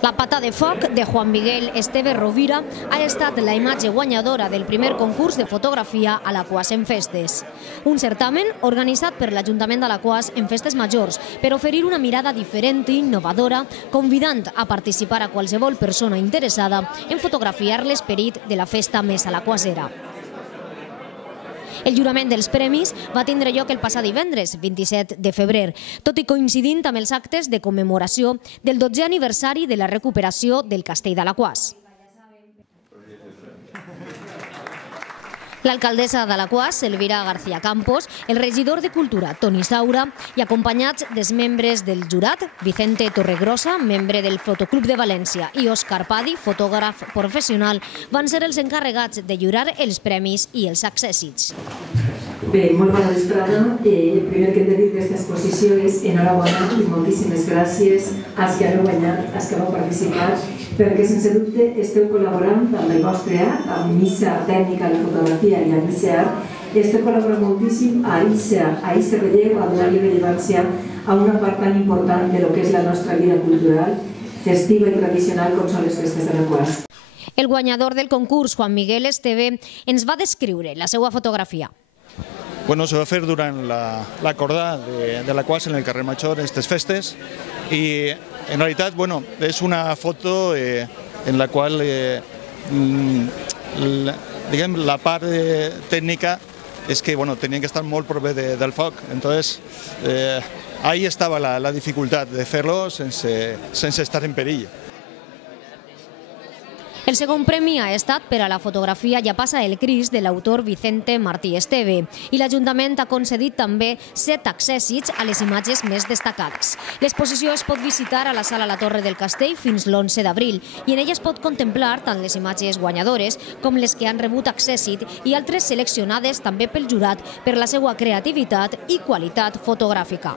La pata de foc de Juan Miguel Esteve Rovira ha estat la imatge guanyadora del primer concurs de fotografia a l'Aquàs en Festes. Un certamen organitzat per l'Ajuntament de l'Aquàs en Festes Majors per oferir una mirada diferent i innovadora, convidant a participar a qualsevol persona interessada en fotografiar l'esperit de la festa més alaquasera. El jurament dels premis va tindre lloc el passat divendres, 27 de febrer, tot i coincidint amb els actes de commemoració del 12è aniversari de la recuperació del Castell d'Alaquàs. L'alcaldessa d'Alaquàs, Elvira García Campos, el regidor de Cultura, Toni Saura, i acompanyats dels membres del jurat, Vicente Torregrosa, membre del Fotoclub de València, i Òscar Padi, fotògraf professional, van ser els encarregats de lliurar els premis i els accèssits. Bé, molt bona vesprada. El primer que hem de dir d'aquesta exposició és enhorabona i moltíssimes gràcies als que heu guanyat, als que vau participar, perquè sense dubte esteu col·laborant amb el vostre art, amb Missa Tècnica de Fotografia i amb ICEART. Esteu col·laborant moltíssim a ICE Relleu, a donar-li rellevància a una part tan important de lo que és la nostra vida cultural, festiva i tradicional com són les festes de l'Aquàs. El guanyador del concurs, Juan Miguel Esteve, ens va descriure la seva fotografia. Bueno, se va fer durant l'acordar de l'Aquàs en el carrer Major, en aquestes festes, i en realitat, bueno, és una foto en la qual, diguem, la part tècnica és que, bueno, tenien que estar molt prop del foc, entonces ahí estava la dificultat de fer-lo sense estar en perill. El segon premi ha estat per a la fotografia Ja passa el Crist de l'autor Vicente Martí Esteve i l'Ajuntament ha concedit també 7 accèssits a les imatges més destacades. L'exposició es pot visitar a la Sala La Torre del Castell fins l'11 d'abril i en ella es pot contemplar tant les imatges guanyadores com les que han rebut accèssit i altres seleccionades també pel jurat per la seva creativitat i qualitat fotogràfica.